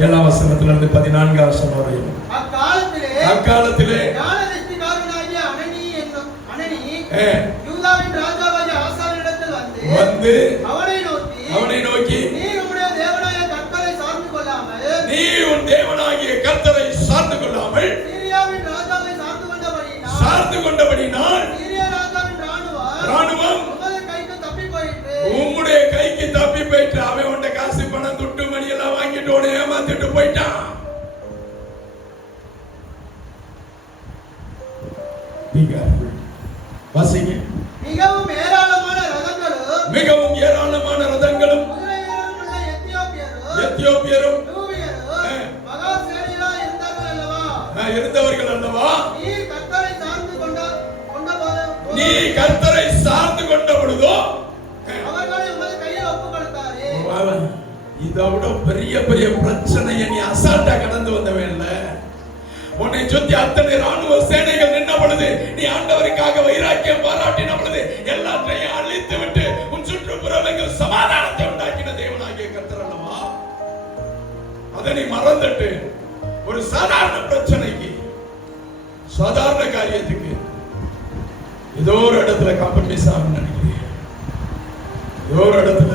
ஏழாம் வசனத்திலிருந்து பதினான்காம் வசனம் வரையும். அக்காலத்திலே வந்து அவனை நோக்கி நீ உன் தேவனாகிய கர்த்தரை சார்ந்து கொள்ளாமல் சார்ந்து ராஜாவின் ராணுவம் கைக்கு தப்பி போயிற்று. உம்முடைய கைக்கு தப்பி போயிட்டு அவன் எத்தியோப்பியரும். இருந்தவர்கள் அல்லவா? நீ கர்த்தரை சார்ந்து கொண்ட பொழுதோ? இதை விட பெரிய பெரிய பிரச்சனையை நீ அசால்ட்டா கடந்து வந்தவன் இல்ல. உன்னை சுத்தி அத்தனை ராணுவ சேனைகள் நின்ற பொழுது நீ ஆண்டவருக்காக வைராக்கியம் பாராட்டின பொழுது எல்லாத்தையும் அழித்து விட்டு உன் சுற்றுப்புறங்கள் சமாதானத்தை அதை நீ மறந்துட்டு ஒரு சாதாரண பிரச்சனைக்கு சாதாரண காரியத்துக்கு ஏதோ ஒரு இடத்துல காம்ப்ரமைஸ் ஆகும் நினைக்கிறீங்க. ஏதோ ஒரு இடத்துல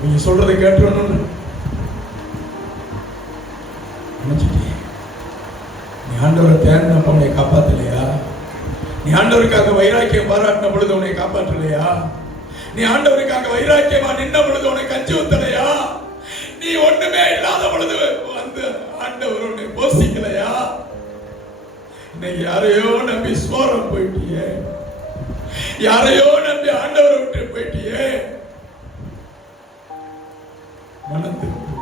நீங்க சொல்றதை கேட்டுறணும்னு நினைச்சிட்டியே. நீ ஆண்டவரை தேர்ந்தப்ப உன்னை காப்பாத்தலையா? நீ ஆண்டவருக்காக வைராக்கியம் பாராட்டின பொழுது உன்னை காப்பாற்றலையா? நீ ஆண்டவருக்காக வைராக்கியமா நின்ன பொழுது உனக்கு கஞ்சி ஊத்தலையா? நீ ஒண்ணுமே இல்லாத பொழுது வந்து ஆண்டவர் உன்னை போசிக்கலையா இன்னைக்கு யாரையோ நம்பி சோரம் போயிட்டியே. யாரையோ நம்பி ஆண்டவரை விட்டு போயிட்டியே. மனம் திரும்பு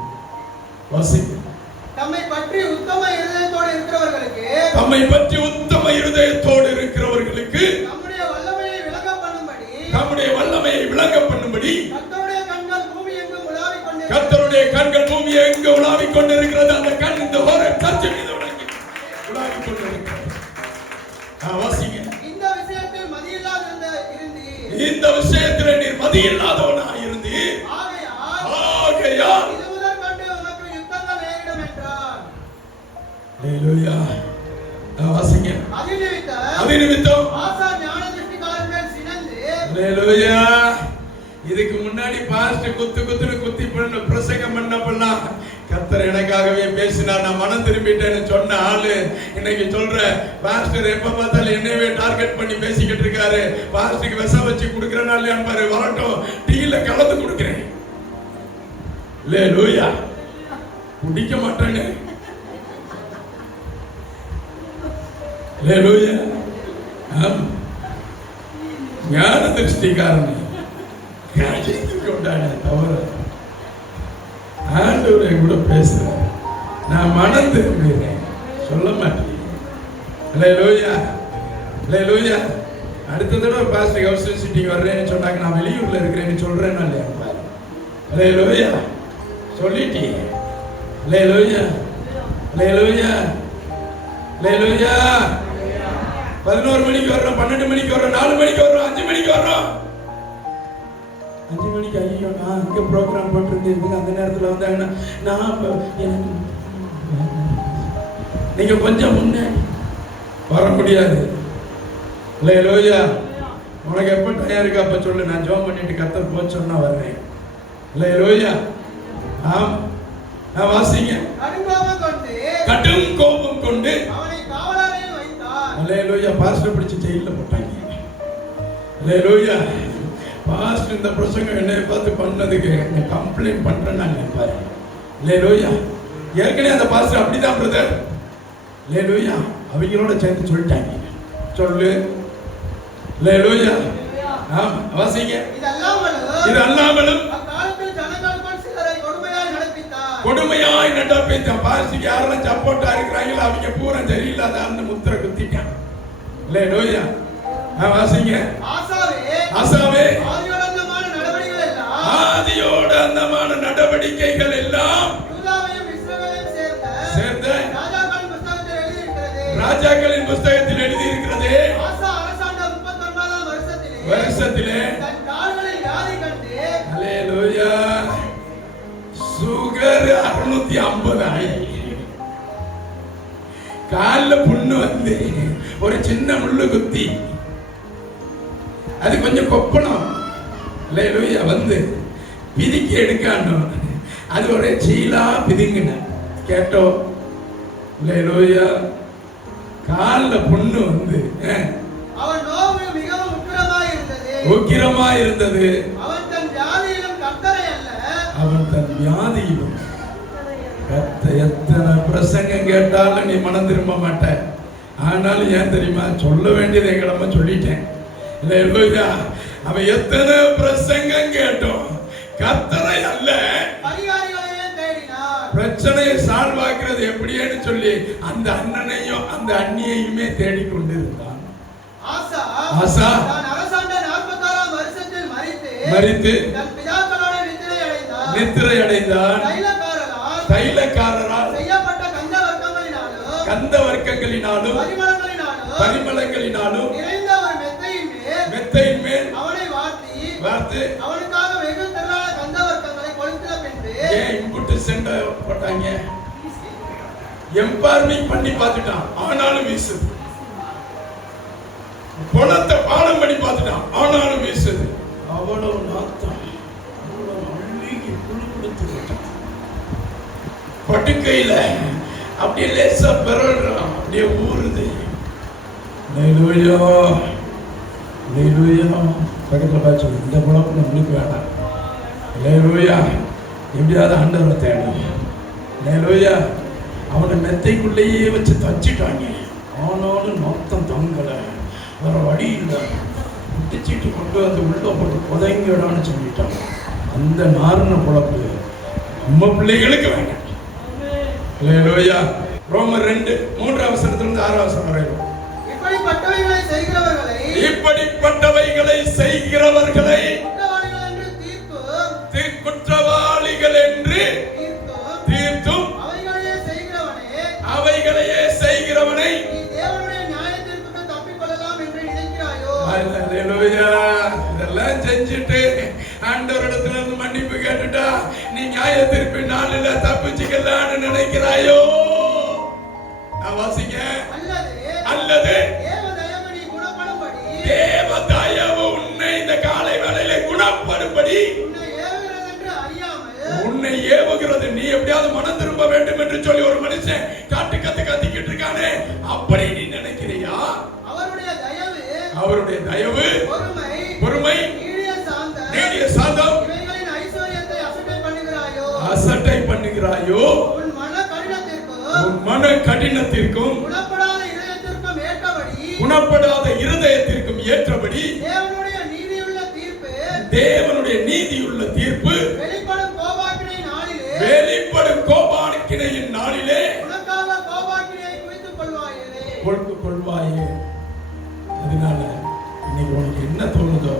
வாசிக்க தம்மை பற்றி உத்தம இருதயத்தோடு இருக்கிறவர்களுக்கு தம்மை பற்றி உத்தம இருதயத்தோடு இந்த விஷயத்தில் நீர் மதி இல்லாதவனாய் இருந்து. ஆகையால் வாசிங்க அது நிமித்தம் இதுக்கு முன்னாடி பாஸ்ட் குத்து குத்துன்னு குத்தி பண்ண பிரசங்கம் பண்ணப்பெல்லாம் கத்தர் எனக்காகவே பேசினார். நான் மனம் திரும்பிட்டேன்னு சொன்ன ஆளு இன்னைக்கு சொல்ற பாஸ்டர் எப்ப பார்த்தாலும் என்னவே டார்கெட் பண்ணி பேசிக்கிட்டு இருக்காரு. பாஸ்டருக்கு விஷம் வச்சு கொடுக்குறேன்னா இல்லையான்னு பாரு வரட்டும். டீல கலந்து கொடுக்குறேன். லே லூயா குடிக்க மாட்டேன்னு. லே லூயா ஞான திருஷ்டிக்காரன். கழித்து கொண்டாட தவிர ஆண்டவரை கூட பேசுறேன் நான் மனம் திரும்புகிறேன் சொல்ல மாட்டேன் இல்லை லோயா இல்லை லோயா அடுத்த தடவை பாஸ்டர் ஹவுஸ் சிட்டிக்கு வர்றேன்னு சொன்னாங்க நான் வெளியூர்ல இருக்கிறேன்னு சொல்றேன்னா இல்லையா இல்லை லோயா சொல்லிட்டீங்க இல்லை லோயா இல்லை லோயா இல்லை லோயா பதினோரு மணிக்கு வர்றோம் பன்னெண்டு மணிக்கு வர்றோம் நாலு மணிக்கு வர்றோம் அஞ்சு மணிக்கு வர்றோம் அஞ்சு மணிக்கு ஐயோ நான் இங்க ப்ரோக்ராம் இவங்க அந்த நேரத்துல வந்தாங்கன்னா நான் இப்ப எனக்கு நீங்க கொஞ்சம் முன்னாடி வர முடியாது. இல்லை லோயா உனக்கு எப்ப டயம் இருக்கா அப்ப சொல்லு. நான் ஜோம் பண்ணிட்டு கத்தர் போக சொன்னா வர்றேன். இல்லை லோயா ஆம். நான் வாசிங்க. கடும் கோபம் கொண்டு. வைத்தான் அல்லேலூயா பாஸ்டர் பிடிச்சு ஜெயில போட்டாங்க. அல்லேலூயா பாஸ்டர் இந்த பிரசங்கம் என்னை பார்த்து பண்ணதுக்கு கம்ப்ளைண்ட் பண்றேன்னு நான் பாரு அல்லேலூயா ஏற்கனவே அந்த பாஸ்டர் அப்படிதான் பிரதர் அல்லேலூயா அவங்களோட சேர்ந்து சொல்லிட்டாங்க. சொல்லு. அல்லேலூயா ஆமா வாசிங்க. இது அல்லாமலும் கொடுமையாய் நடப்பித்தார். கொடுமையாய் நடப்பித்த பாஸ்டருக்கு யாரெல்லாம் சப்போர்ட்டா இருக்கிறாங்களோ அவங்க பூரா சரியில்லாத அந்த முத்திரை குத்திட்டான். அல்லேலூயா ஆ வாசிங்க. ஆசாவே ஆதியோட அந்தமான நடவடிக்கைகள் எல்லாம் சேர்ந்த ராஜாக்களின் புஸ்தகத்தில் எழுதியிருக்கிறது. வருஷத்திலே சுகர் அறுநூத்தி ஐம்பது ஆகி காலில் புண்ணு வந்து ஒரு சின்ன முள்ளு குத்தி அது கொஞ்சம் கொப்பனம் இல்லையா வந்து பிதிக்கி எடுக்காண்டோம் அது ஒரே சீலா பிதுங்கின. கேட்டோம் இல்லையா காலில் புண்ணு வந்து உக்கிரமா இருந்தது அவன் தன் வியாதியிலும் எத்தனை பிரசங்கம் கேட்டாலும் நீ மனம் திரும்ப மாட்ட. ஆனாலும் ஏன் தெரியுமா? சொல்ல வேண்டியதை கிளம்ப சொல்லிட்டேன். இல்லை அவன் எத்தனை பிரசங்கம் கேட்டோம். கத்தரை அல்ல. பிரச்சனையை சால்வ் ஆக்குறது எப்படின்னு சொல்லி அந்த அண்ணனையும் அந்த அண்ணியையுமே தேடிக்கொண்டிருந்தான் ஆசா ஆசா. பிதாக்களோட நித்திரை அடைந்தான். தைலக்காரரால் கந்த வர்க்கங்களினாலும் பரிமளங்களினாலும் வார்த்து அவனுக்காக வெகு திரளான கந்த வர்க்கங்களை கொளுத்தின பின்பு ஏன் இம்புட்டு சென்ட போட்டாங்க? எம்பார்மிங் பண்ணி பார்த்துட்டான். ஆனாலும் வீசுது. குணத்தை பாடம் பண்ணி பார்த்துட்டான். ஆனாலும் வீசுது. அவ்வளவு நாத்தம். அவ்வளவு அழுகி புழு கொடுத்து விட்டான். பட்டுக்கையில அப்படியே லேசா பிறல்றான் அப்படியே ஊறுது. நெலுயா நெலுயா பக்கத்துல பார்த்து இந்த குழப்பம் நம்மளுக்கு வேணாம் லேலூயா எப்படியாவது ஆண்டவரை தேடும் லேலூயா அவனை மெத்தைக்குள்ளேயே வச்சு தச்சிட்டாங்க. ஆனாலும் நோத்தம் தங்கல. வேற வழி இல்லை. குட்டிச்சிட்டு கொண்டு வந்து உள்ள போட்டு புதைங்கடான்னு சொல்லிட்டாங்க. அந்த நாரண குழப்பு நம்ம பிள்ளைகளுக்கு வேண்டாம். லேலூயா ரோமர் ரெண்டு மூன்றாம் அவசரத்திலிருந்து ஆறாம் அவசரம் வரைக்கும் இப்படிப்பட்டவைகளை செய்கிறவர்களை இப்படிப்பட்டவைகளை அல்லேலூயா. இதெல்லாம் செஞ்சுட்டு ஆண்டவரிடத்துல இருந்து மன்னிப்பு கேட்டுட்டா நீ நியாய திருப்பி நாளில தப்பிச்சுக்கலான்னு நினைக்கிறாயோ? நான் அல்லது அல்லது தேவ உன் மன கடினத்திற்கும் உன் மன கடினத்திற்கும் குணப்படாத இதயத்திற்கும் ஏற்றபடி குணப்படாத இருதயத்திற்கும் ஏற்றபடி தேவனுடைய நீதியுள்ள தீர்ப்பு தேவனுடைய நீதியுள்ள தீர்ப்பு வெளிப்படும் கோபாக்கினை நாளிலே வெளிப்படும் கோபானிக்கினையின் நாளிலே உனக்காக கோபாக்கினை குறித்துக் கொள்வாயே. கொடுத்து கொள்வாயே. அதனால இன்னைக்கு உனக்கு என்ன தோணுதோ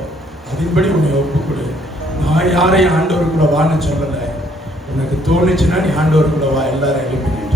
அதன்படி உன்னை ஒப்புக்கொடு. நான் யாரையும் ஆண்டவருக்குள்ள வான்னு சொல்லலை. உனக்கு தோணுச்சுன்னா நீ ஆண்டவருக்குள்ள வா எல்லாரும் எழுப்பினேன்